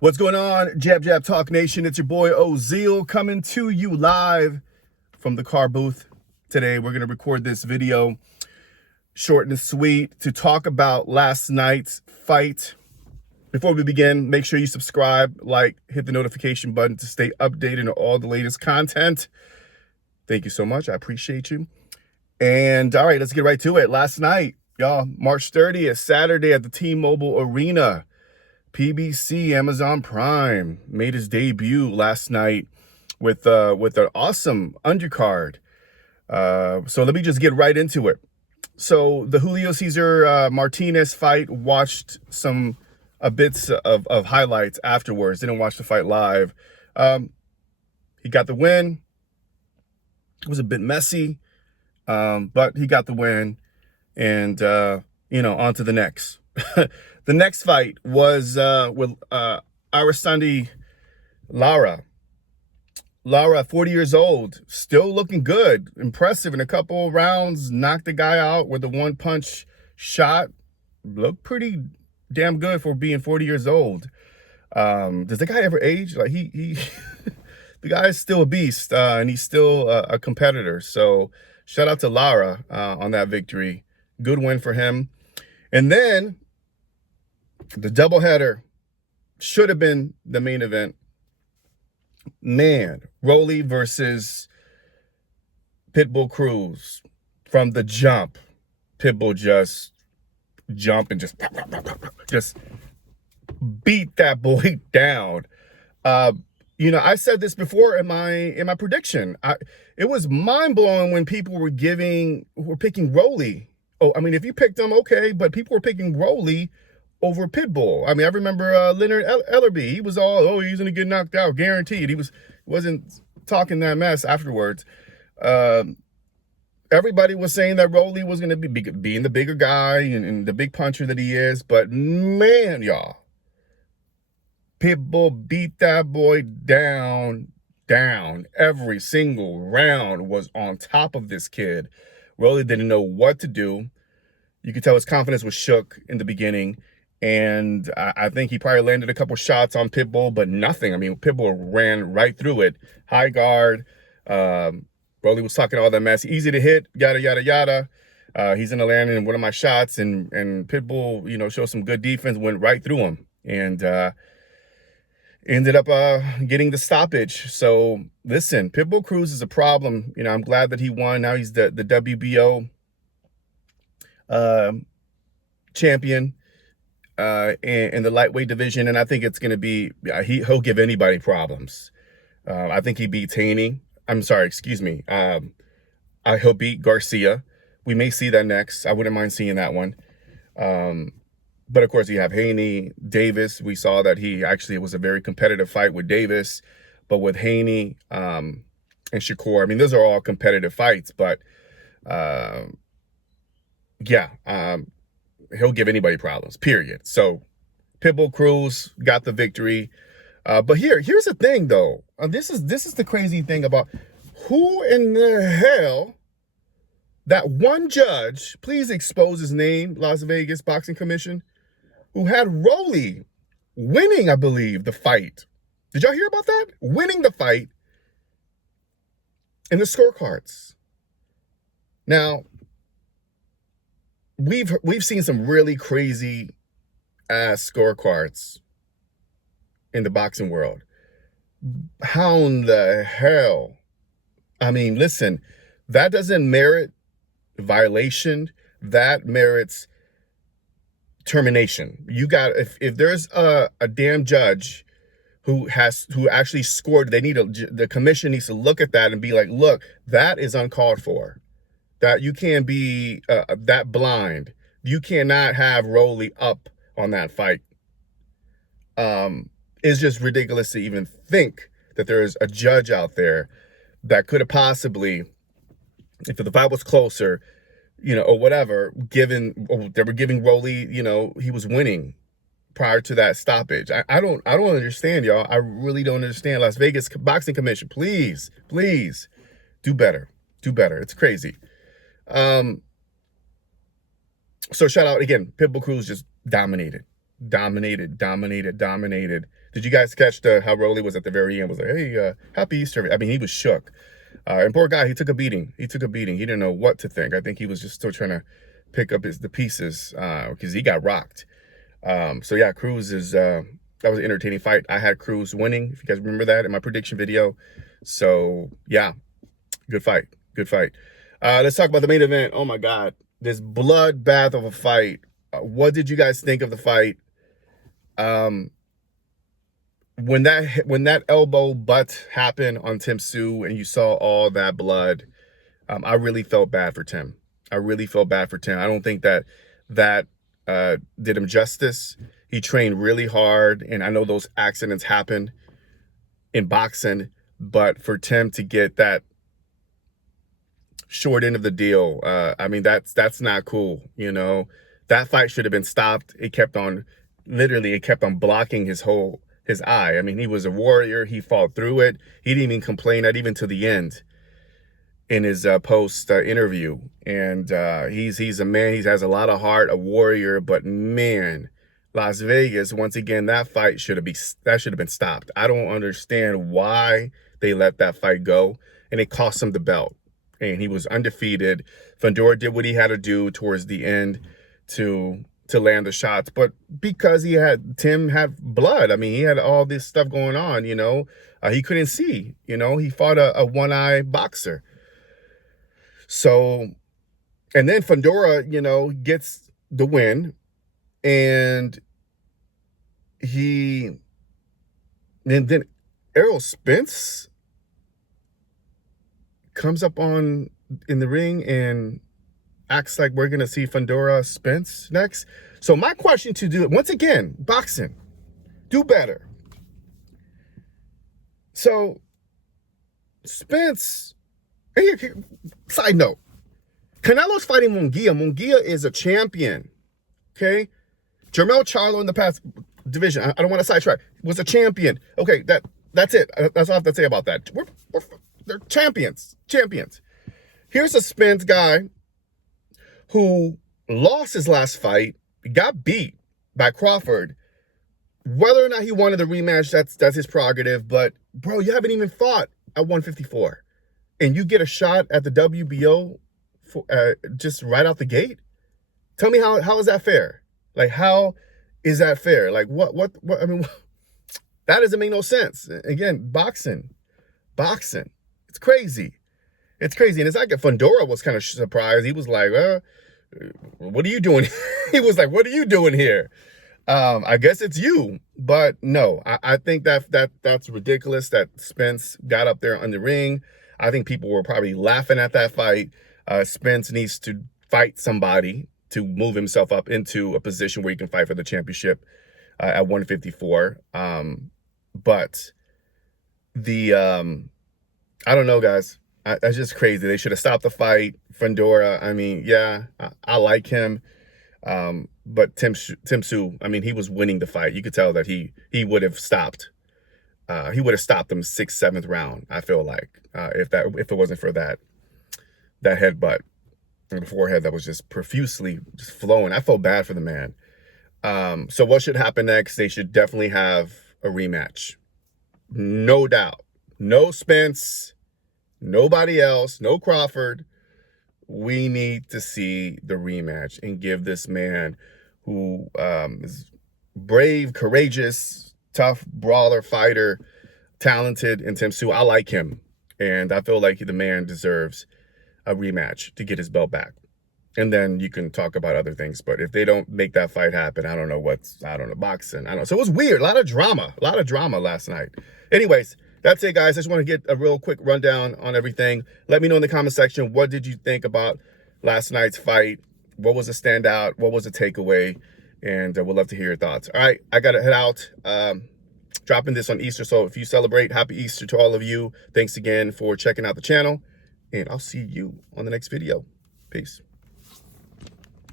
What's going on, Jab Jab Talk Nation? It's your boy Ozeal coming to you live from the car booth. Today, we're going to record this video, short and sweet, to talk about last night's fight. Before we begin, make sure you subscribe, like, hit the notification button to stay updated on all the latest content. Thank you so much. I appreciate you. And all right, let's get right to it. Last night, y'all, March 30th, Saturday at the T-Mobile Arena. PBC Amazon Prime made his debut last night with an awesome undercard. So let me just get right into it. So the Julio Cesar Martinez fight, watched some bits of highlights afterwards. Didn't watch the fight live. He got the win. It was a bit messy, but he got the win, and on to the next. The next fight was with Aristandi Lara. Lara, 40 years old, still looking good, impressive. In a couple rounds, knocked the guy out with a one-punch shot. Looked pretty damn good for being 40 years old. Does the guy ever age? Like he the guy is still a beast, and he's still a competitor. So shout out to Lara on that victory. Good win for him. And then the doubleheader should have been the main event. Man, Rolly versus Pitbull Cruz. From the jump, Pitbull just jumped and just beat that boy down. I said this before in my prediction. It was mind-blowing when people were picking Rolly. Oh, I mean, if you picked him, okay, but people were picking Rolly over Pitbull. I mean, I remember Leonard Ellerby. He was all, he's gonna get knocked out, guaranteed. He wasn't talking that mess afterwards. Everybody was saying that Rolly was gonna be being the bigger guy and the big puncher that he is. But man, y'all, Pitbull beat that boy down. Every single round was on top of this kid. Rolly didn't know what to do. You could tell his confidence was shook in the beginning. And I think he probably landed a couple shots on Pitbull, but nothing. I mean, Pitbull ran right through it. High guard. Rolly was talking all that mess. Easy to hit, yada, yada, yada. He's in the land in one of my shots, and Pitbull, showed some good defense, went right through him, and ended up getting the stoppage. So listen, Pitbull Cruz is a problem. I'm glad that he won. Now he's the WBO champion in the lightweight division, and I think it's going to be he'll give anybody problems. I think he beats Haney. I'm sorry, excuse me. He'll beat Garcia. We may see that next. I wouldn't mind seeing that one. But of course, you have Haney, Davis. We saw that it was a very competitive fight with Davis, but with Haney and Shakur, I mean, those are all competitive fights. But he'll give anybody problems, period. So Pitbull Cruz got the victory. But here's the thing, though. This is the crazy thing about who in the hell, that one judge, please expose his name, Las Vegas Boxing Commission, who had Rolly winning, I believe, the fight. Did y'all hear about that? Winning the fight in the scorecards. Now, we've seen some really crazy ass scorecards in the boxing world. How in the hell? I mean, listen, that doesn't merit violation. That merits termination. You got, if there's a damn judge who actually scored, the commission needs to look at that and be like, look, that is uncalled for. That you can't be that blind. You cannot have Rolly up on that fight. It's just ridiculous to even think that there's a judge out there that could have possibly, if the fight was closer, or whatever, they were giving Rolly, he was winning prior to that stoppage. I don't understand, y'all. I really don't understand. Las Vegas Boxing Commission, please do better. It's crazy. So shout out again, Pitbull Cruz just dominated. dominated. Did you guys catch how Rolly was at the very end? Was like, hey, happy Easter. I mean, he was shook. And poor guy, he took a beating. He didn't know what to think. I think he was just still trying to pick up the pieces because he got rocked. So yeah, Cruz is that was an entertaining fight. I had Cruz winning, if you guys remember that in my prediction video. So yeah, good fight. Let's talk about the main event. Oh my God, this bloodbath of a fight. What did you guys think of the fight? When that elbow butt happened on Tszyu and you saw all that blood, I really felt bad for Tim. I don't think that did him justice. He trained really hard, and I know those accidents happen in boxing, but for Tim to get that short end of the deal, I mean, that's not cool. You know, that fight should have been stopped. It kept on blocking his eye. I mean, he was a warrior. He fought through it. He didn't even complain, not even to the end in his post interview. And he's a man. He has a lot of heart, a warrior. But man, Las Vegas, once again, that fight should have been stopped. I don't understand why they let that fight go, and it cost him the belt. And he was undefeated. Fundora did what he had to do towards the end to land the shots, but because Tim had blood. I mean, he had all this stuff going on, you know. He couldn't see, you know. He fought a one-eye boxer. So, and then Fundora, you know, gets the win, and then Errol Spence comes up in the ring and acts like we're going to see Fundora Spence next. So my question to do, once again, boxing, do better. So Spence, side note, Canelo's fighting Munguia. Munguia is a champion, okay? Jermell Charlo in the past division, I don't want to sidetrack, was a champion. Okay, that's it. That's all I have to say about that. They're champions. Here's a Spence guy who lost his last fight, got beat by Crawford. Whether or not he wanted the rematch, that's his prerogative. But bro, you haven't even fought at 154, and you get a shot at the WBO for, just right out the gate. Tell me how is that fair? Like, how is that fair? Like, what? I mean, that doesn't make no sense. Again, boxing, it's crazy. And it's like Fundora was kind of surprised. He was like, what are you doing? He was like, what are you doing here? I guess it's you. But no, I think that's ridiculous that Spence got up there on the ring. I think people were probably laughing at that fight. Spence needs to fight somebody to move himself up into a position where he can fight for the championship at 154. But I don't know, guys. That's just crazy. They should have stopped the fight. Fundora, I mean, yeah, I like him. But Tszyu, I mean, he was winning the fight. You could tell that he would have stopped. He would have stopped him 6th, 7th round, I feel like, if it wasn't for that headbutt in the forehead that was just profusely just flowing. I felt bad for the man. So what should happen next? They should definitely have a rematch. No doubt. No Spence. Nobody else, no Crawford. We need to see the rematch and give this man who is brave, courageous, tough brawler, fighter, talented, and Tszyu. I like him. And I feel like the man deserves a rematch to get his belt back. And then you can talk about other things. But if they don't make that fight happen, I don't know, boxing. I don't know. So it was weird. A lot of drama last night. Anyways, that's it, guys. I just want to get a real quick rundown on everything. Let me know in the comment section, what did you think about last night's fight? What was a standout? What was a takeaway? And we'd love to hear your thoughts. All right, I got to head out. Dropping this on Easter, so if you celebrate, happy Easter to all of you. Thanks again for checking out the channel, and I'll see you on the next video. Peace.